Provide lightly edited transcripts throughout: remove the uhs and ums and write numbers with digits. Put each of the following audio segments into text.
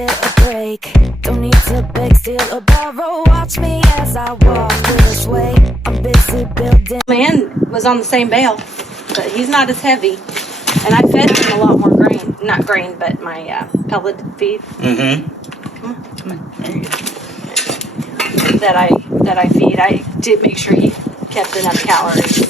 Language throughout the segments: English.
it a break. Don't need to beg, steal or borrow. Watch me as I walk this way. I'm busy building. Man was on the same bale, but he's not as heavy. And I fed him a lot more grain. Not grain, but my pellet feed. Come on. There you go. That I feed. I did make sure he kept enough calories.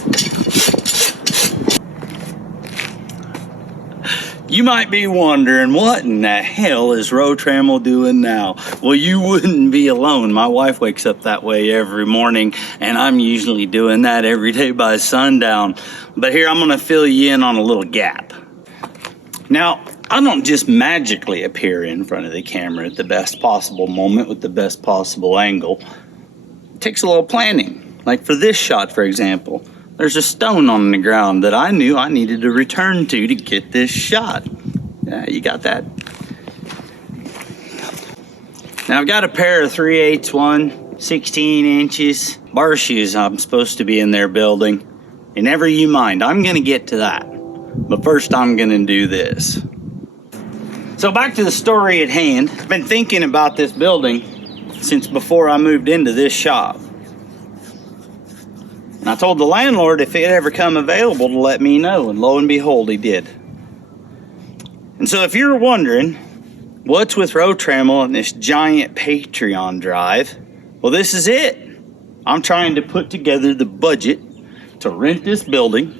You might be wondering, what in the hell is Row Trammell doing now? Well, you wouldn't be alone. My wife wakes up that way every morning, and I'm usually doing that every day by sundown. But here, I'm gonna fill you in on a little gap. Now, I don't just magically appear in front of the camera at the best possible moment with the best possible angle. It takes a little planning. Like for this shot, for example. There's a stone on the ground that I knew I needed to return to get this shot. Yeah, you got that? Now I've got a pair of 3/8 16 inches bar shoes I'm supposed to be in there building. And never you mind, I'm gonna get to that. But first I'm gonna do this. So back to the story at hand. I've been thinking about this building since before I moved into this shop. And I told the landlord if it ever come available to let me know, and lo and behold, he did. And so if you're wondering, what's with Row Trammell and this giant Patreon drive? Well, this is it. I'm trying to put together the budget to rent this building,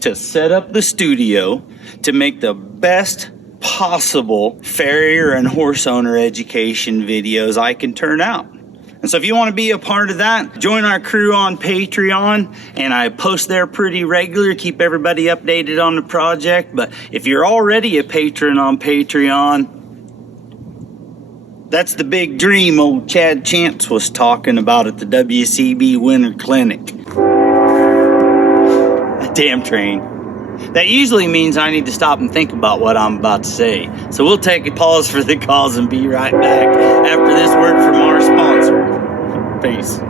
to set up the studio, to make the best possible farrier and horse owner education videos I can turn out. And so if you want to be a part of that, join our crew on Patreon, and I post there pretty regular, keep everybody updated on the project. But if you're already a patron on Patreon, that's the big dream old Chad Chance was talking about at the WCB Winter Clinic. A damn train. That usually means I need to stop and think about what I'm about to say. So we'll take a pause for the cause and be right back after this word from our sponsor. Peace.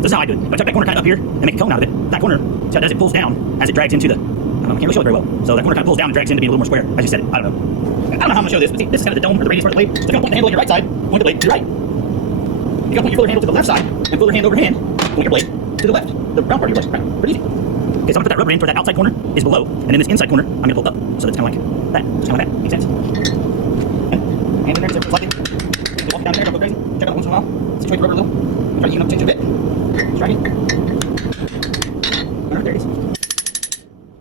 This is how I do it. I tuck that corner kind of up here and make a cone out of it. That corner, see how it does? It pulls down as it drags into the, I can't really show it very well. So that corner kind of pulls down and drags in to be a little more square. As you said it, I don't know. I don't know how I'm going to show this, but see, this is kind of the dome or the radius part of the blade. So if you want to point the handle on your right side, point the blade to your right. You got to point your filler handle to the left side and filler hand over hand, point your blade to the left, the round part of your blade. Right, pretty easy. Okay, so I'm going to put that rubber in where that outside corner is below, and then this inside corner, I'm going to pull up. So that's kind of like that. Just kind of like that. Makes sense? And in there, just slightly. Walk down there, don't go crazy. Check out once in a while. Situate the rubber a little. Try to even up, change it a bit. Try it. Alright, there it is. I'm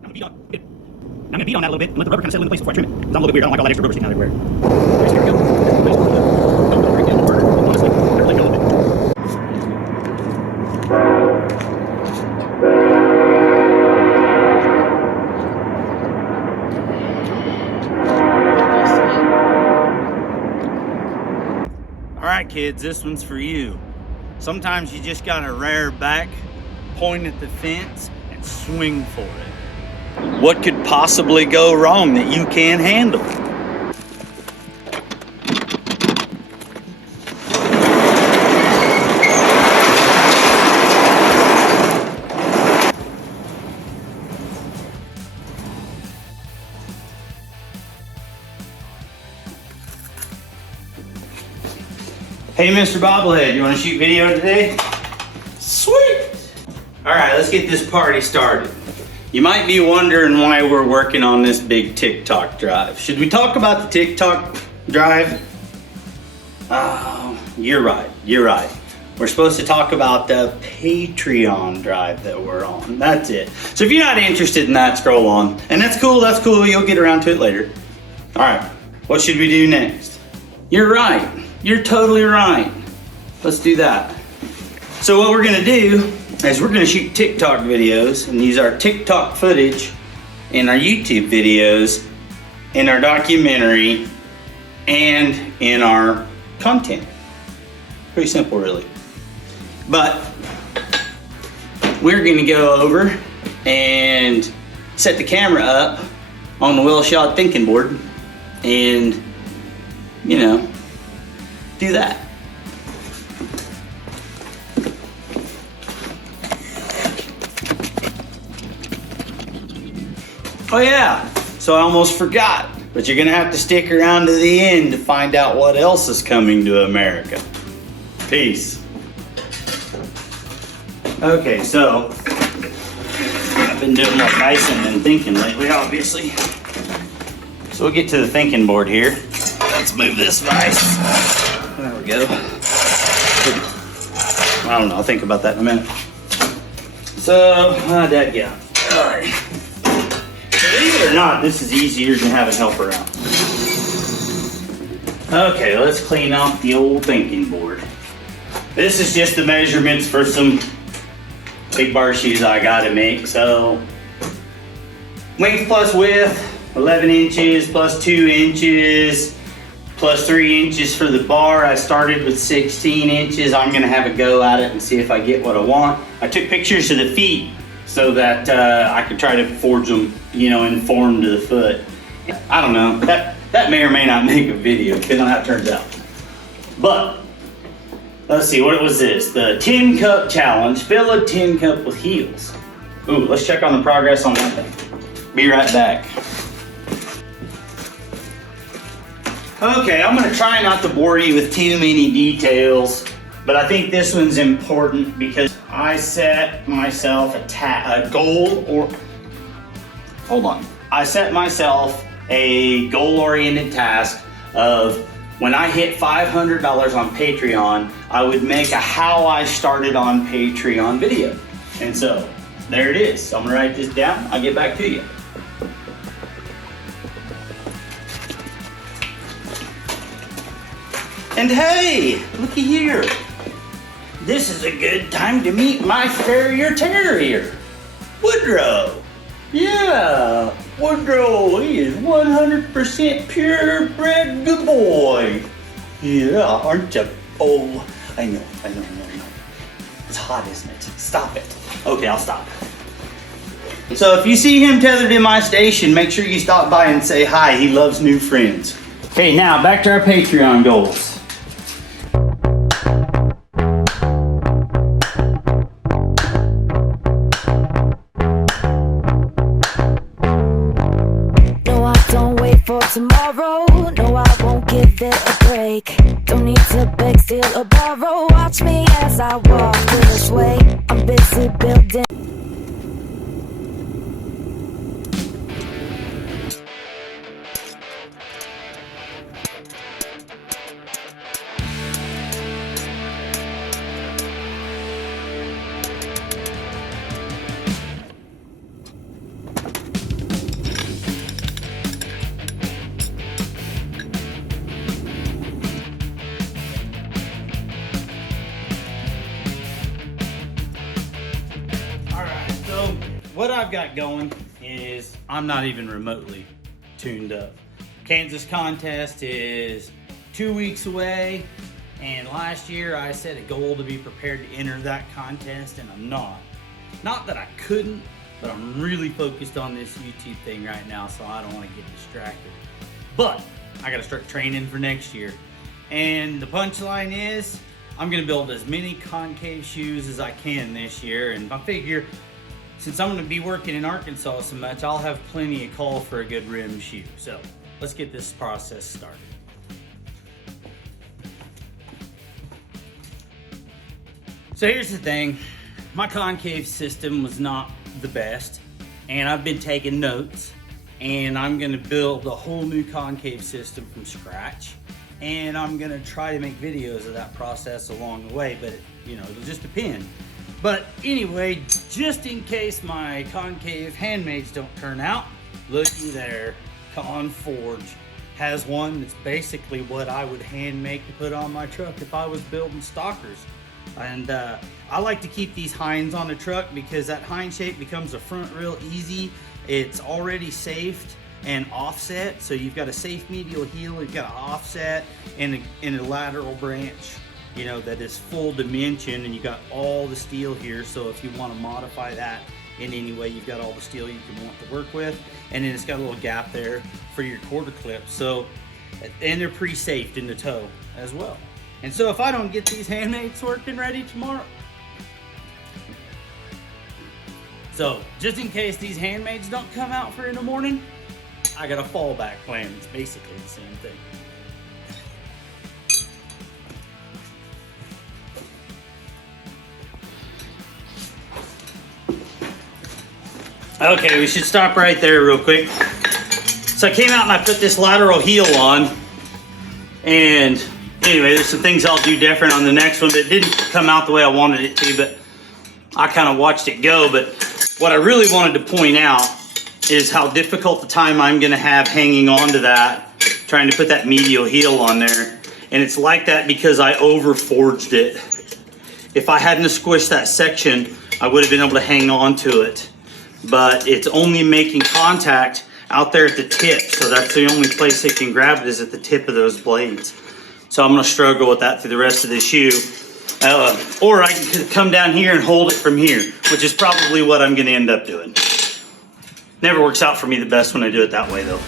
going to beat on. Good. I'm going to beat on that a little bit and let the rubber kind of settle into place before I trim it. Because I'm a little bit weird. I don't like all that extra rubber sticking out everywhere. There we go. Don't break down the word. Honestly, let go a little bit. Alright kids, this one's for you. Sometimes you just gotta rear back, point at the fence, and swing for it. What could possibly go wrong that you can't handle? Hey, Mr. Bobblehead, you want to shoot video today? Sweet! All right, let's get this party started. You might be wondering why we're working on this big TikTok drive. Should we talk about the TikTok drive? Oh, you're right. We're supposed to talk about the Patreon drive that we're on. That's it. So if you're not interested in that, scroll on. And that's cool. You'll get around to it later. All right, what should we do next? You're right. You're totally right. Let's do that. So what we're gonna do is we're gonna shoot TikTok videos and use our TikTok footage in our YouTube videos, in our documentary, and in our content. Pretty simple, really. But we're gonna go over and set the camera up on the well-shot thinking board and, you know, do that. Oh yeah, so I almost forgot. But you're gonna have to stick around to the end to find out what else is coming to America. Peace. Okay, so I've been doing more dicing than thinking lately, obviously. So we'll get to the thinking board here. Let's move this vise. There we go. I don't know, I'll think about that in a minute. So, that yeah. All right. Believe it or not, this is easier than having helper out. Okay, let's clean off the old thinking board. This is just the measurements for some big bar shoes I gotta make. So, length plus width, 11 inches plus 2 inches plus 3 inches for the bar. I started with 16 inches. I'm gonna have a go at it and see if I get what I want. I took pictures of the feet so that I could try to forge them, you know, in form to the foot. I don't know, that may or may not make a video, depending on how it turns out. But, let's see, what was this? The 10 cup challenge, fill a 10 cup with heels. Ooh, let's check on the progress on that thing. Be right back. Okay, I'm gonna try not to bore you with too many details, but I think this one's important because I set myself a goal, or hold on. I set myself a goal-oriented task of when I hit $500 on Patreon, I would make a how I started on Patreon video. And so, there it is. So I'm gonna write this down, I'll get back to you. And hey, looky here. This is a good time to meet my farrier terrier, Woodrow. Yeah, Woodrow, he is 100% purebred good boy. Yeah, aren't you? Oh, I know. It's hot, isn't it? Stop it. Okay, I'll stop. So if you see him tethered in my station, make sure you stop by and say hi. He loves new friends. Okay, now back to our Patreon goals. For tomorrow, no, I won't give it a break. Don't need to beg, steal, or borrow. Watch me as I walk this way. I'm busy building. What I've got going is I'm not even remotely tuned up. Kansas contest is 2 weeks away, and last year I set a goal to be prepared to enter that contest, and I'm not. Not that I couldn't, but I'm really focused on this YouTube thing right now, so I don't want to get distracted. But I got to start training for next year. And the punchline is I'm going to build as many concave shoes as I can this year, and I figure since I'm going to be working in Arkansas so much, I'll have plenty of call for a good rim shoe. So let's get this process started. So here's the thing, my concave system was not the best, and I've been taking notes, and I'm going to build a whole new concave system from scratch, and I'm going to try to make videos of that process along the way, but it'll just depend. But anyway, just in case my concave handmaids don't turn out, looky there, Conforge has one that's basically what I would hand make to put on my truck if I was building stalkers. And I like to keep these hinds on the truck because that hind shape becomes a front real easy. It's already safed and offset, so you've got a safe medial heel, you've got an offset and a lateral branch, that is full dimension, and you got all the steel here. So if you want to modify that in any way, you've got all the steel you can want to work with. And then it's got a little gap there for your quarter clip. So, and they're pre-safed in the toe as well. And so if I don't get these handmaids working ready tomorrow, so just in case these handmaids don't come out for in the morning, I got a fallback plan. It's basically the same thing. Okay, we should stop right there real quick. So I came out and I put this lateral heel on, and anyway, there's some things I'll do different on the next one, but it didn't come out the way I wanted it to, but I kind of watched it go. But what I really wanted to point out is how difficult the time I'm gonna have hanging on to that, trying to put that medial heel on there. And it's like that because I over forged it. If I hadn't squished that section, I would have been able to hang on to it. But it's only making contact out there at the tip, so that's the only place it can grab it, is at the tip of those blades. So I'm gonna struggle with that through the rest of the shoe. Or I can come down here and hold it from here, which is probably what I'm gonna end up doing. Never works out for me the best when I do it that way though.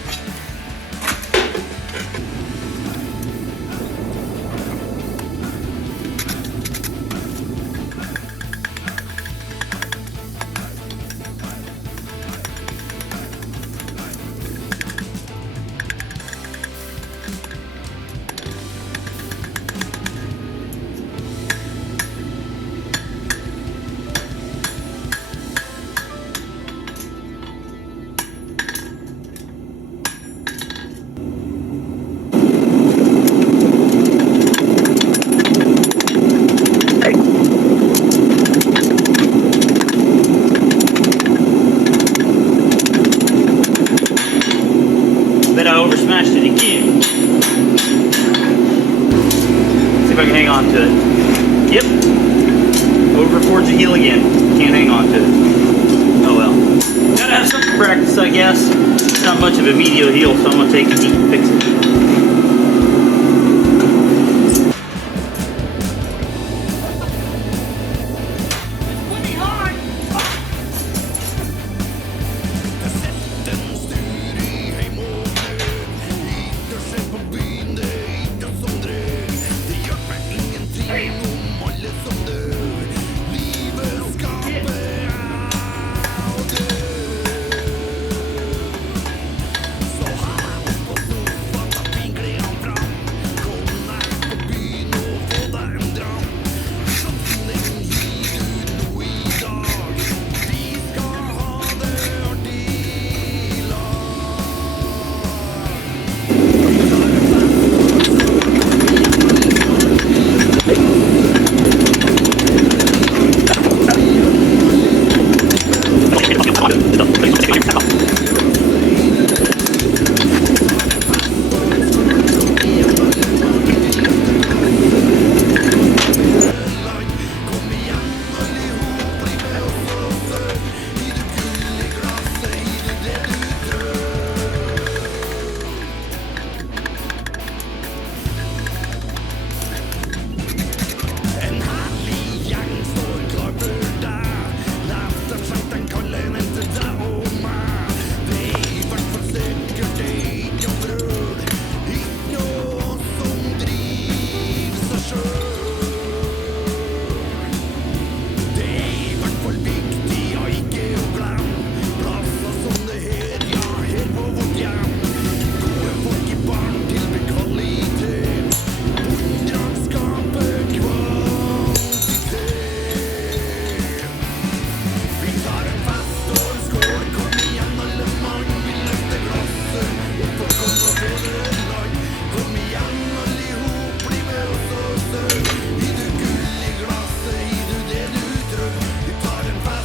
Bet I over smashed it again. See if I can hang on to it. Yep. Over towards the heel again. Can't hang on to it. Oh well. Gotta have some practice, I guess. It's not much of a medial heel, so I'm gonna take it and fix it.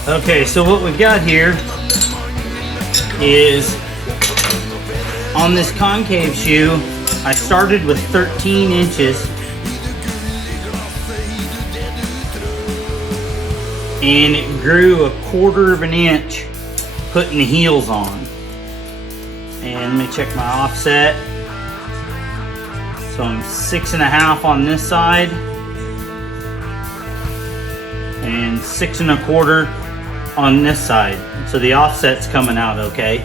Okay, so what we've got here is on this concave shoe, I started with 13 inches and it grew 1/4 of an inch putting the heels on. And let me check my offset. So I'm 6.5 on this side and 6 1/4 on this side. So the offset's coming out okay.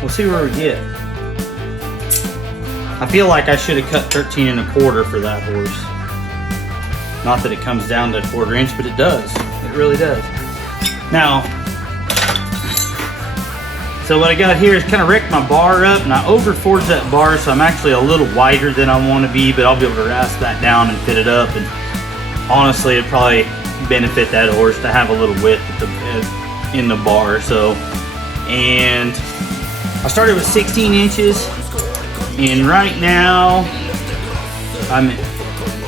We'll see where we get. I feel like I should have cut 13 1/4 for that horse. Not that it comes down to 1/4 inch, but it does. It really does. Now, So what I got here is kind of wrecked my bar up, and I over-forged that bar, so I'm actually a little wider than I want to be, but I'll be able to rasp that down and fit it up. And honestly, it'd probably benefit that horse to have a little width in the bar. So, and I started with 16 inches, and right now I'm at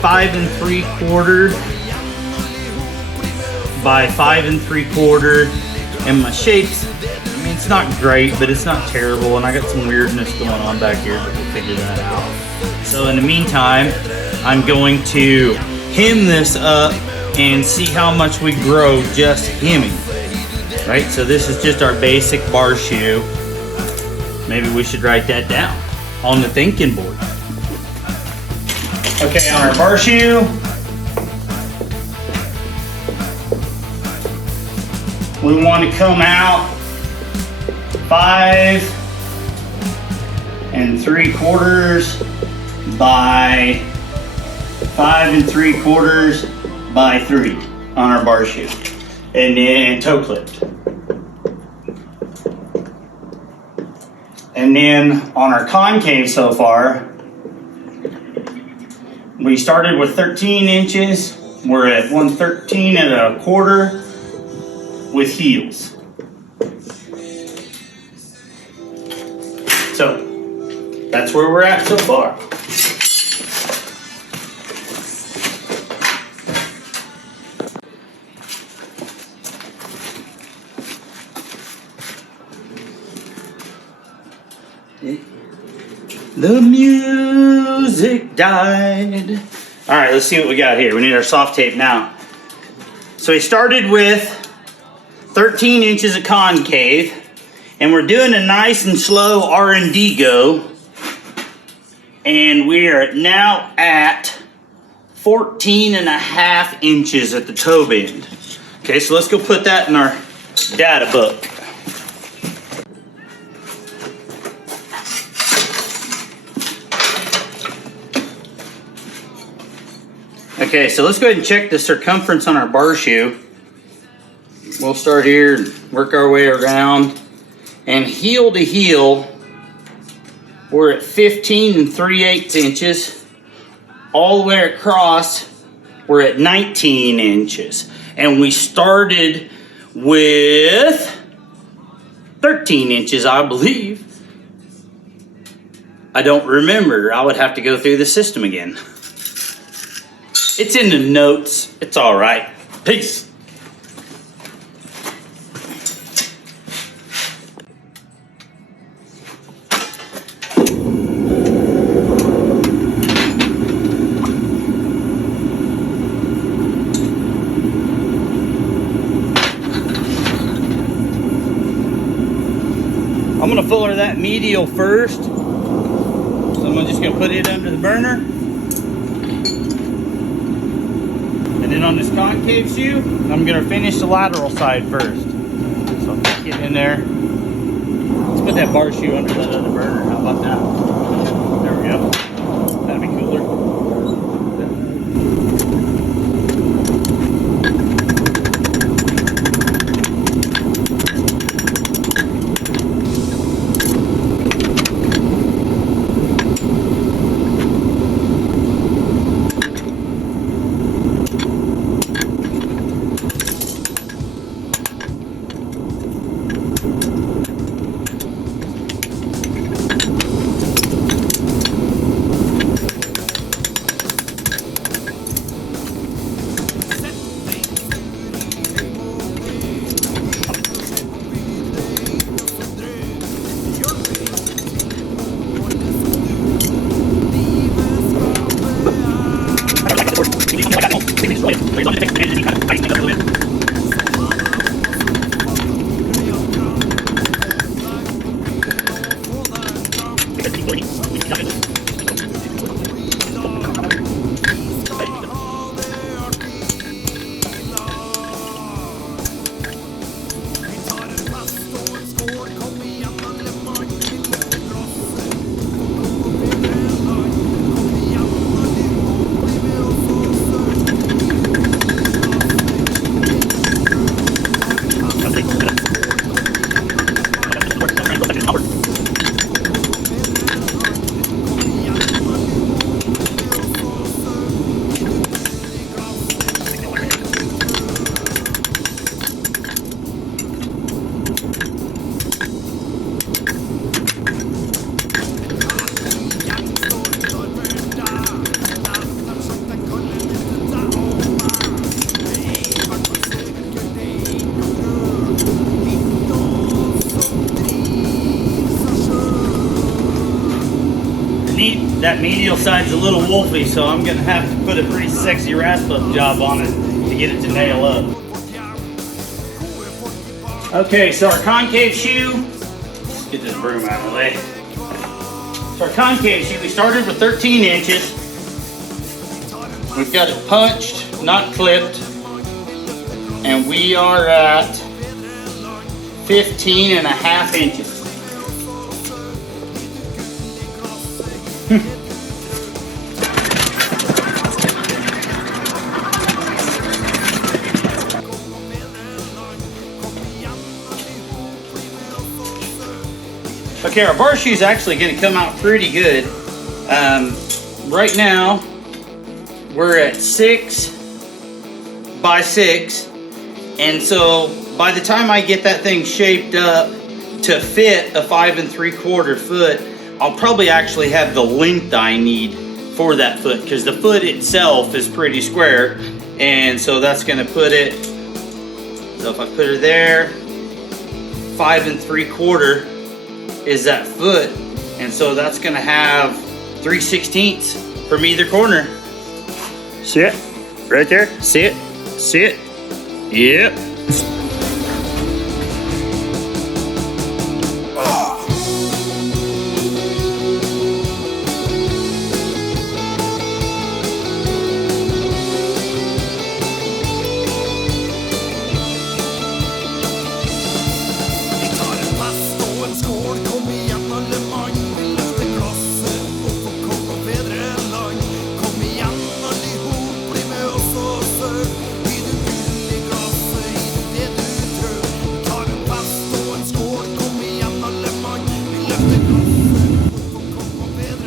5 3/4 by 5 3/4, and my shape's, I mean, it's not great, but it's not terrible, and I got some weirdness going on back here, but we'll figure that out. So in the meantime, I'm going to hem this up and see how much we grow just hemming. Right, so this is just our basic bar shoe. Maybe we should write that down on the thinking board. Okay, on our bar shoe, we want to come out 5 3/4 by 5 3/4 by 3 on our bar shoe, and then toe clipped. And then on our concave so far, we started with 13 inches. We're at 113 1/4 with heels. So that's where we're at so far. The music died. All right, let's see what we got here. We need our soft tape now. So we started with 13 inches of concave, and we're doing a nice and slow R&D go. And we are now at 14.5 inches at the toe bend. Okay, so let's go put that in our data book. Okay, so let's go ahead and check the circumference on our bar shoe. We'll start here and work our way around. And heel to heel, we're at 15 3/8 inches. All the way across, we're at 19 inches. And we started with 13 inches, I believe. I don't remember. I would have to go through the system again. It's in the notes. It's all right. Peace. I'm gonna fuller that medial first. So I'm just gonna put it under the burner. And then on this concave shoe, I'm gonna finish the lateral side first. So I'll get in there. Let's put that bar shoe under that other burner. How about that? There we go. That'd be cooler. that medial side's a little wolfy, so I'm gonna have to put a pretty sexy rasp up job on it to get it to nail up. Okay, so our concave shoe, let's get this broom out of the way. So our concave shoe, we started with 13 inches. We've got it punched, not clipped, and we are at 15.5 inches. Okay, our bar shoe is actually going to come out pretty good. Right now, we're at 6 by 6, and so by the time I get that thing shaped up to fit a 5 3/4 foot, I'll probably actually have the length I need for that foot, because the foot itself is pretty square, and so that's going to put it, so if I put her there, 5 3/4 is that foot, and so that's going to have 3/16 from either corner. See it? Right there? See it? See it? Yep.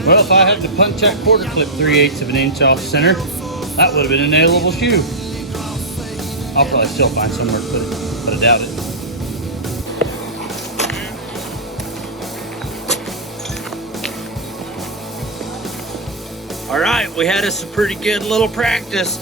Well, if I had to punch that quarter clip 3/8 of an inch off center, that would have been a nailable shoe. I'll probably still find somewhere to put it, but I doubt it. All right, we had us a pretty good little practice.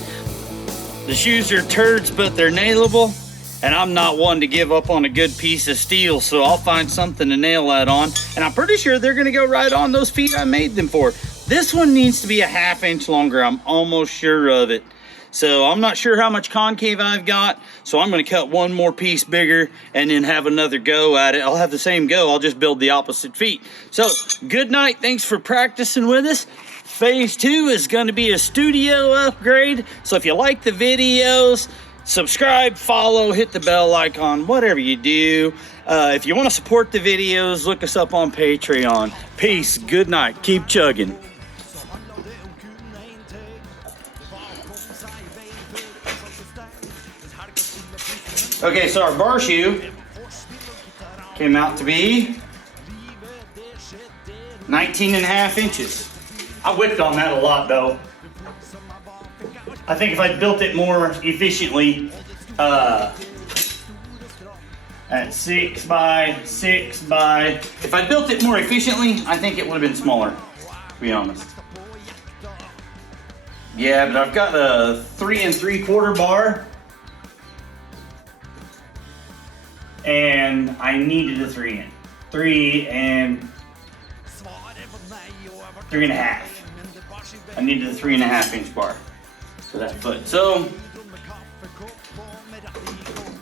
The shoes are turds, but they're nailable. And I'm not one to give up on a good piece of steel, so I'll find something to nail that on. And I'm pretty sure they're gonna go right on those feet I made them for. This one needs to be a 1/2 inch longer, I'm almost sure of it. So I'm not sure how much concave I've got, so I'm gonna cut one more piece bigger and then have another go at it. I'll have the same go, I'll just build the opposite feet. So, good night, thanks for practicing with us. Phase 2 is gonna be a studio upgrade, so if you like the videos, subscribe, follow, hit the bell icon, whatever you do. If you want to support the videos, look us up on Patreon. Peace, good night, keep chugging. Okay, so our bar shoe came out to be 19.5 inches. I whipped on that a lot though. I think if I built it more efficiently, at 6 by 6 by, if I built it more efficiently, I think it would have been smaller, to be honest. Yeah, but I've got a 3 3/4 bar, and I needed a 3 and 3.5. I needed a 3.5 inch bar for that foot. So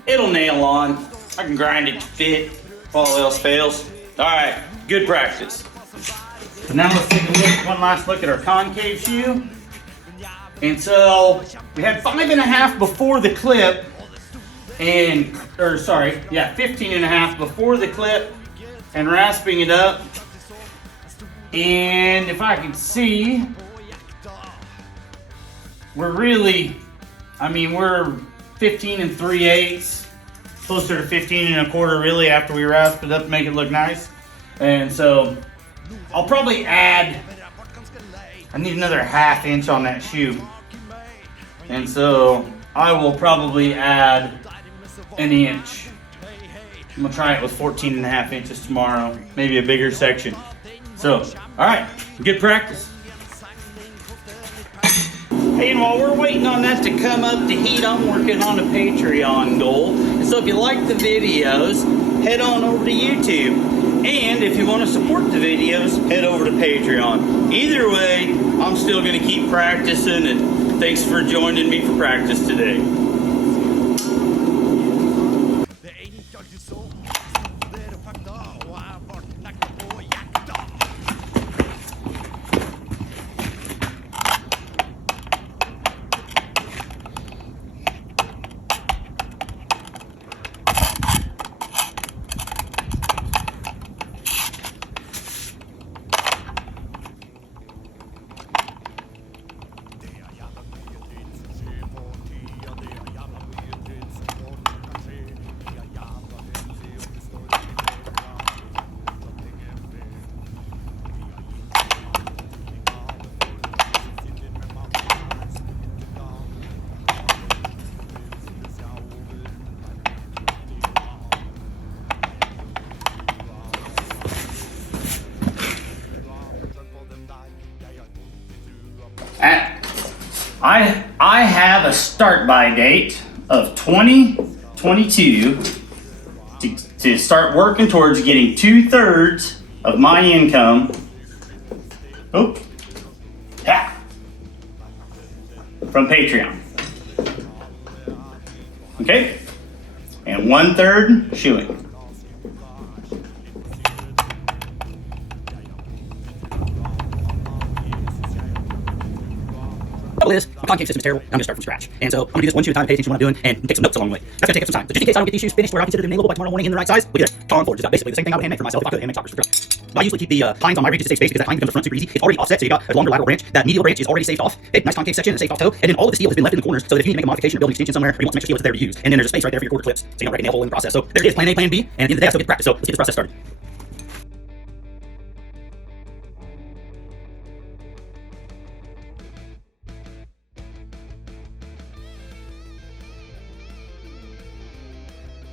it'll nail on. I can grind it to fit if all else fails. All right, good practice. So now let's take a look, one last look at our concave shoe. And so we had 5.5 before the clip, and, or sorry, yeah, 15.5 before the clip and rasping it up. And if I can see, we're really, I mean, we're 15 3/8, closer to 15 1/4 really after we rasp it up to make it look nice. And so I'll probably add, I need another 1/2 inch on that shoe. And so I will probably add an inch. I'm gonna try it with 14.5 inches tomorrow, maybe a bigger section. So, all right, good practice. Hey, and while we're waiting on that to come up to heat, I'm working on a Patreon goal. And so if you like the videos, head on over to YouTube. And if you want to support the videos, head over to Patreon. Either way, I'm still going to keep practicing, and thanks for joining me for practice today. I have a start by date of 2022 to start working towards getting 2/3 of my income. From Patreon. Okay? And 1/3 shoeing. Trouble is, my concave system is terrible, and I'm gonna start from scratch. And so I'm gonna do this one shoe at a time, pay attention to what I'm doing, and take some notes along the way. That's gonna take up some time. So just in case I don't get these shoes finished where I consider them nailable by tomorrow morning in the right size, we get a Tom Ford. Just got basically the same thing I would hand make for myself if I could hand make toppers for trucks. I usually keep the pines on my rig just to save space because that pine becomes the front super easy. It's already offset, so you got a longer lateral branch. That medial branch is already saved off. Okay, nice concave section and saved off toe. And then all of the steel has been left in the corners so that if you need to make a modification or build an extension somewhere, or you want some extra steel, it's there to use. And then there's a space right there for your quarter clips, so you don't wreck a nail hole in the process. So there it is, plan A, plan B, and at the end of the day I still get to practice. So let's get this process started.